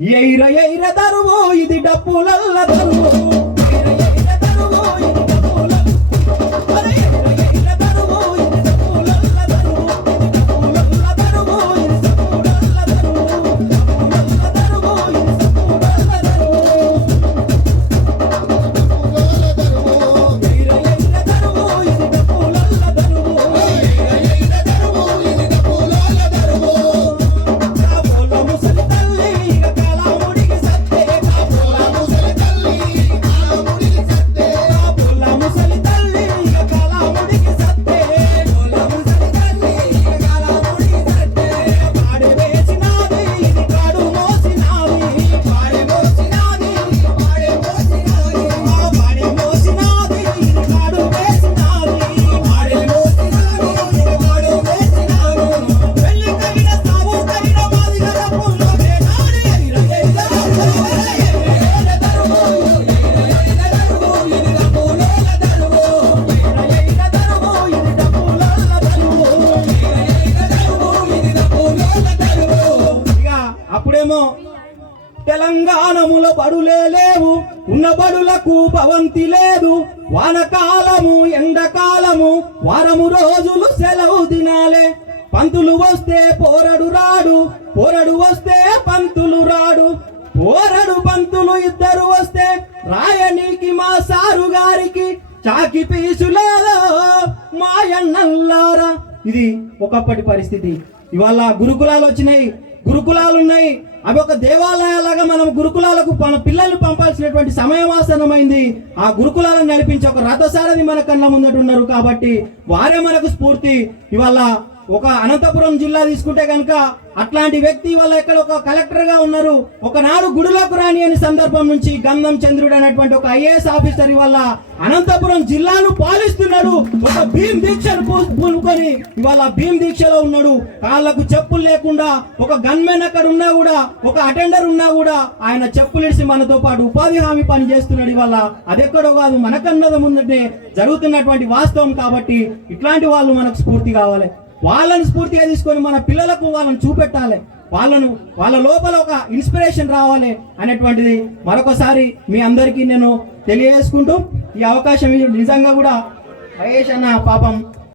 ఎయిర ఎయిర దరువు ఇది డప్పులల్ల దరువు అప్పుడేమో తెలంగాణములో బడులే లేవు, ఉన్న బడులకు భవంతి లేదు, వానకాలము ఎండకాలము వారము రోజులు సెలవు దినాలే, పంతులు వస్తే పోరడు రాడు, పోరడు వస్తే పంతులు రాడు, పోరడు పంతులు ఇద్దరు వస్తే రాయనీకి మా సారు గారికి చాకి పీసులేదో మాయన్నల్లారా. ఇది ఒకప్పటి పరిస్థితి. ఇవాళ గురుకులాలు వచ్చినాయి, గురుకులాలు ఉన్నాయి. అవి ఒక దేవాలయాలాగా మనం గురుకులాలకు మన పిల్లల్ని పంపాల్సినటువంటి సమయం ఆసన్నమైంది. ఆ గురుకులాలను నడిపించే ఒక రథసారథి మన కళ్ళ ముందట ఉన్నారు కాబట్టి వారే మనకు స్ఫూర్తి. ఇవాళ ఒక అనంతపురం జిల్లా తీసుకుంటే కనుక అట్లాంటి వ్యక్తి వల్ల ఇక్కడ ఒక కలెక్టర్ గా ఉన్నారు. ఒకనాడు గుడిలోకి రాని అనే సందర్భం నుంచి గంధం చంద్రుడు అనేటువంటి ఒక ఐఏఎస్ ఆఫీసర్ ఇవాళ అనంతపురం జిల్లాను పాలిస్తున్నాడు. ఒక భీమ్ దీక్షను పూనుకొని ఇవాళ భీమ్ దీక్షలో ఉన్నాడు. కాళ్ళకు చెప్పులు లేకుండా ఒక గన్మెన్ అక్కడ ఉన్నా కూడా, ఒక అటెండర్ ఉన్నా కూడా ఆయన చెప్పులిడిసి మనతో పాటు ఉపాధి హామీ పని చేస్తున్నాడు. ఇవాళ అదెక్కడో కాదు, మనకన్నద ముందటే జరుగుతున్నటువంటి వాస్తవం. కాబట్టి ఇట్లాంటి వాళ్ళు మనకు స్ఫూర్తి కావాలి. వాళ్ళని స్ఫూర్తిగా తీసుకొని మన పిల్లలకు వాళ్ళని చూపెట్టాలి, వాళ్ళ లోపల ఒక ఇన్స్పిరేషన్ రావాలి అనేటువంటిది మరొకసారి మీ అందరికీ నేను తెలియజేసుకుంటూ ఈ అవకాశం నిజంగా కూడా మహేష్ అన్న పాపం